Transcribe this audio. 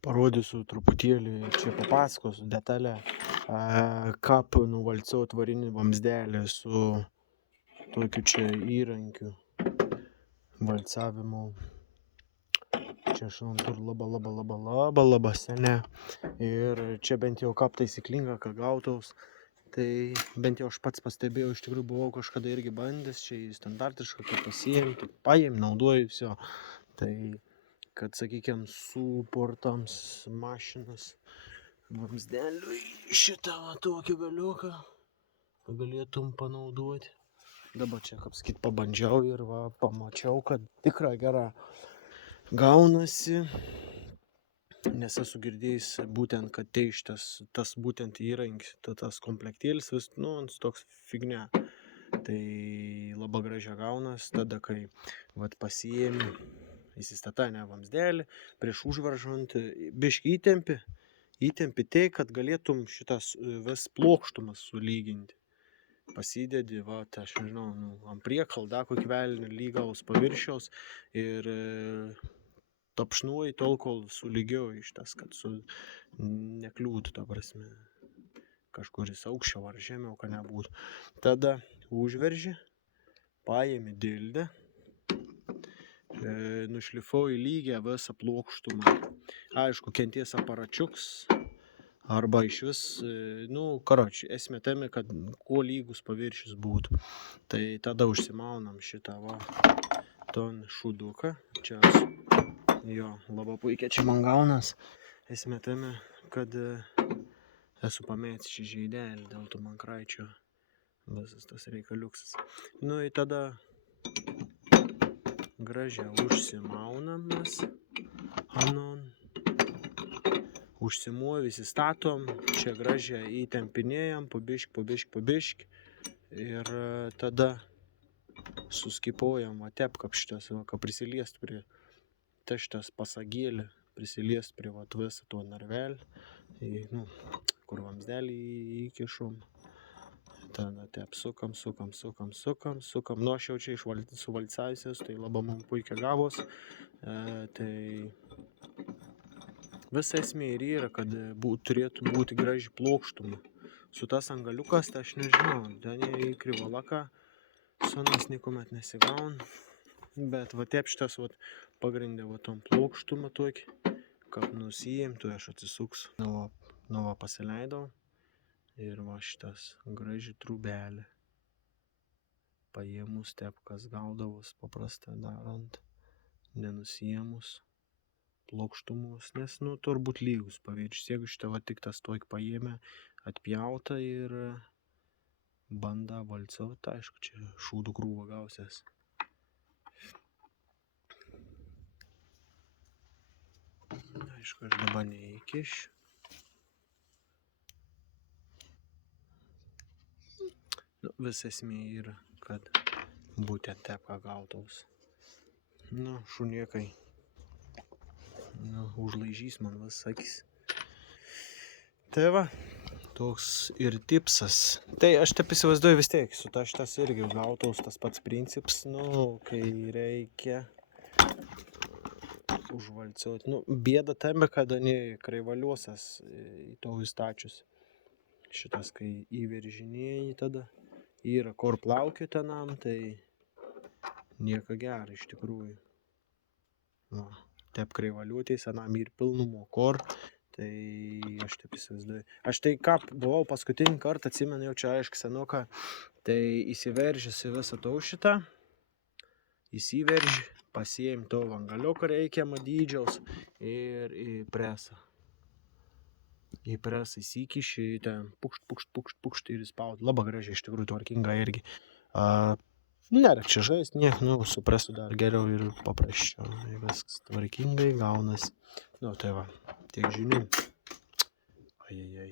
Parodysiu truputėlį, čia papasakosiu detalę, kaip nuvalcuot varinį vamzdelį su tokiu čia įrankiu valcavimo. Čia šiandien turiu labai senę ir čia bent jau kaip taisyklinga, kad gautos. Tai bent jau aš pats pastebėjau, iš tikrųjų buvau kažkada irgi bandęs, čia standartiškai, kad pasiimti, paėm, naudoju viso. Tai, kad, sakykime, suportams mašinas vamzdeliui šitą va, tokį galiuką galėtum panaudoti. Dabar čia, kaip sakyt, pabandžiau ir va, pamačiau, kad tikrai gera gaunasi. Nes esu girdėjęs būtent, kad tas būtent įrankis, tas komplektėlis vis, toks fignia. Tai labai gražiai gaunas tada, kai vat, pasiėmi, įsistatai ne vamzdelį, prieš užvaržant, biškį įtempi tai, kad galėtum šitas vis plokštumas sulyginti. Pasidedi, va, aš nežinau, ant priekaldą, kokį velnį lygaus paviršiaus ir tapšnuoji tol, kol sulygiau iš tas, kad nekliūtų, ta prasme, kažkuris aukščiau ar žemiau, kad nebūtų. Tada užverži, paėmi dildę, nušlifuoji lygią visą plokštumą. Aišku, kenties aparačiuks, arba iš vis, esmė tame, kad kuo lygus paviršius būtų. Tai tada užsimaunam šitą va, ton šuduką. Čia jo, labai puikiai čia man gaunas. Esmė tame, kad esu pamėtęs šį žaidelį, dėl to man kraičio visas tas reikaliuksas. Ir tada gražiai užsimaunam mes, užsimuovi, įsistatom, čia gražiai įtempinėjam, pabišk ir tada suskipojam, tep, kaip šitas, kaip prisiliest prie šitas pasagėlį, prisiliest prie visą to narvelį, kur vamzdelį įkišom. Tada tep sukam. Aš jau čia suvalcaisius, tai labai man puikiai gavos. Tai visa esmė ir yra, kad turėtų būti graži plokštuma. Su tas angaliukas, tai aš nežinau, ten į krivalaka sonas niekuomet nesigaun. Bet va taip šitas va, pagrindė va tom plokštumą tokį, kad nusijim, tu aš atsisuksiu. Va pasileidau ir va šitas graži trūbelė. Paėmus taip, kas gaudavos paprastai darant, nenusijėmus plokštumus, nes turbūt lygus paviršius. Jeigu šitą va tik tas tokį paėmė, atpjauta ir banda valcuot, aišku, čia šūdų krūva gausias. Aišku, aš dabar neįkišiu. Vis esmė yra, kad būtent tepka gautos. Šuniekai. Užlaižys man vis sakys. Tai va, toks ir tipsas. Tai aš taip įsivaizduoju vis tiek, su šitas irgi gautos tas pats principas, kai reikia užvalcuot. Bėda tame, kad kreivaliuosas į to įstačius. Šitas, kai įveržinėjai tada, yra kur plaukiu tenam, tai nieko gero iš tikrųjų. Taip kreivaliuotė, senam ir pilnumo kur, tai aš taip įsivaizduoju. Aš tai ką buvau paskutinį kartą, atsimenu jau čia aišku senoką, tai įsiveržėsi visą tau šitą, įsiverži, pasiėm to vangaliuką reikiamą dydžiaus ir į presą. Į presą įsikiši, ten pukšt ir įspaudi. Labai gražiai, iš tikrųjų tvarkinga irgi. Nėra čia žaist, su presu dar geriau ir paprasčiau. Viskas tvarkingai gaunas. Tai va, tiek žinių. Ajajai.